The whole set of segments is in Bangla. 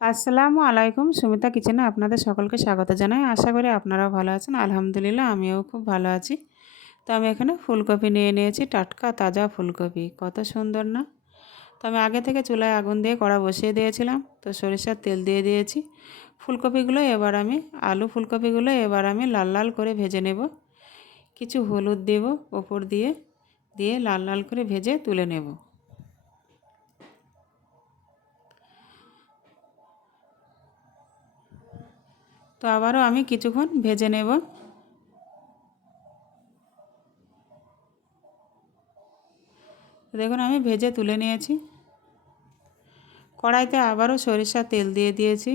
আসসালামু আলাইকুম। সুমিতা কিচেনে আপনাদের সকলকে স্বাগত জানাই। আশা করি আপনারাও ভালো আছেন। আলহামদুলিল্লাহ আমিও খুব ভালো আছি। তো আমি এখানে ফুলকপি নিয়ে নিয়েছি, টাটকা তাজা ফুলকপি। কত সুন্দর না? তো আমি আগে থেকে চুলায় আগুন দিয়ে কড়া বসিয়ে দিয়েছিলাম। তো সরিষার তেল দিয়ে দিয়েছি। আলু ফুলকপিগুলো এবার আমি লাল লাল করে ভেজে নেব। কিছু হলুদ দেব ওপর দিয়ে, দিয়ে লাল লাল করে ভেজে তুলে নেব। তো আবারও আমি কিছুক্ষণ ভেজে নেব। দেখুন আমি ভেজে তুলে নিয়েছি। কড়াইতে আবারও সরিষার তেল দিয়ে দিয়েছি।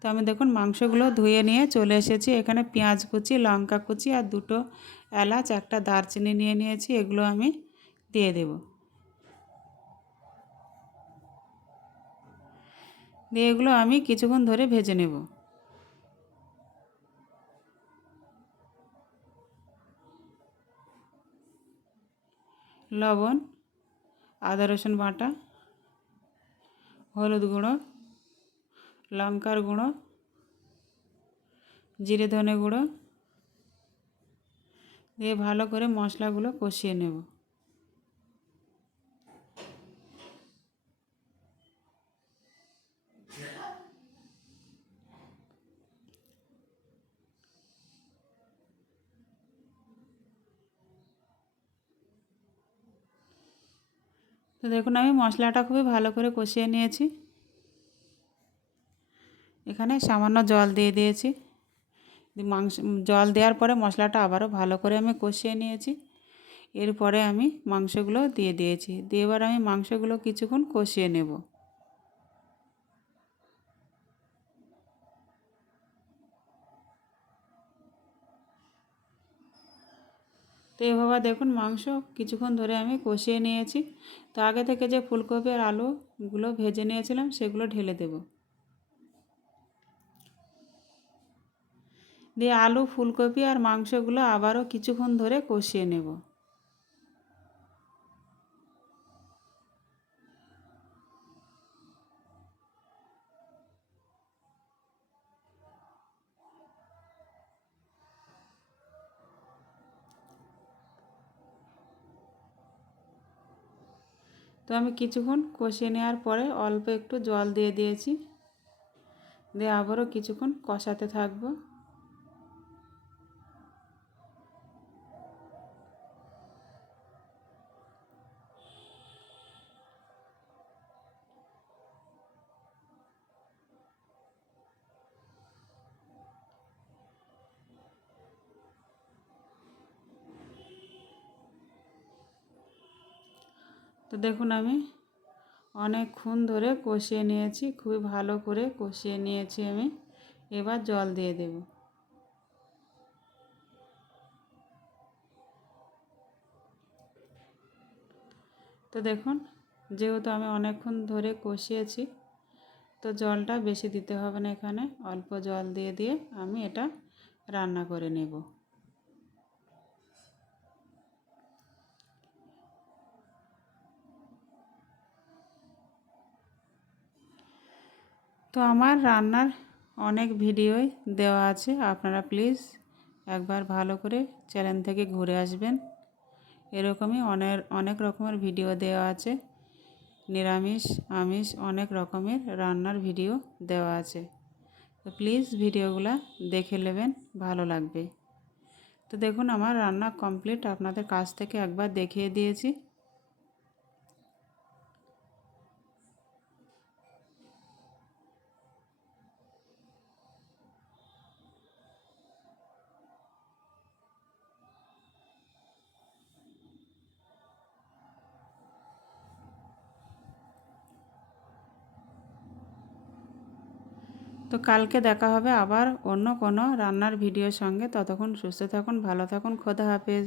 তো আমি দেখুন মাংসগুলো ধুয়ে নিয়ে চলে এসেছি। এখানে পেঁয়াজ কুচি, লঙ্কা কুচি আর দুটো এলাচ, একটা দারচিনি নিয়ে নিয়েছি। এগুলো আমি দিয়ে দেব। দিয়ে এগুলো আমি কিছুক্ষণ ধরে ভেজে নেব। লবণ, আদা রসুন বাটা, হলুদ গুঁড়ো, লঙ্কার গুঁড়ো, জিরে ধনে গুঁড়ো দিয়ে ভালো করে মশলাগুলো কষিয়ে নেব। তো দেখুন আমি মশলাটা খুবই ভালো করে কষিয়ে নিয়েছি। এখানে সামান্য জল দিয়ে দিয়েছি। জল দেওয়ার পরে মশলাটা আবারও ভালো করে আমি কষিয়ে নিয়েছি। এরপরে আমি মাংসগুলো দিয়ে দিয়েছি। দিয়ে এবার আমি মাংসগুলো কিছুক্ষণ কষিয়ে নেব। তো এভাবে দেখুন মাংস কিছুক্ষণ ধরে আমি কষিয়ে নিয়েছি। তো আগে থেকে যে ফুলকপি আর আলুগুলো ভেজে নিয়েছিলাম সেগুলো ঢেলে দেব। দিয়ে আলু, ফুলকপি আর মাংসগুলো আবারও কিছুক্ষণ ধরে কষিয়ে নেব। তো আমি কিছুক্ষণ কষিয়ে নেওয়ার পরে অল্প একটু জল দিয়ে দিয়েছি। দিয়ে আবারও কিছুক্ষণ কষাতে থাকবো। তো দেখুন আমি অনেকক্ষণ ধরে কষিয়ে নিয়েছি, খুবই ভালো করে কষিয়ে নিয়েছি আমি। এবার জল দিয়ে দেব। তো দেখুন যেহেতু আমি অনেকক্ষণ ধরে কষিয়েছি, তো জলটা বেশি দিতে হবে না। এখানে অল্প জল দিয়ে দিয়ে আমি এটা রান্না করে নেব। তো আমার রান্নার অনেক ভিডিওই দেওয়া আছে, আপনারা প্লিজ একবার ভালো করে চ্যানেল থেকে ঘুরে আসবেন। এরকমই অনেক অনেক রকমের ভিডিও দেওয়া আছে, নিরামিষ আমিষ অনেক রকমের রান্নার ভিডিও দেওয়া আছে। তো প্লিজ ভিডিওগুলো দেখে নেবেন, ভালো লাগবে। তো দেখুন আমার রান্না কমপ্লিট, আপনাদের কাছ থেকে একবার দেখিয়ে দিয়েছি। তো কালকে দেখা হবে আবার অন্য কোনো রান্নার ভিডিওর সঙ্গে। ততক্ষণ সুস্থ থাকুন, ভালো থাকুন। খোদা হাফেজ।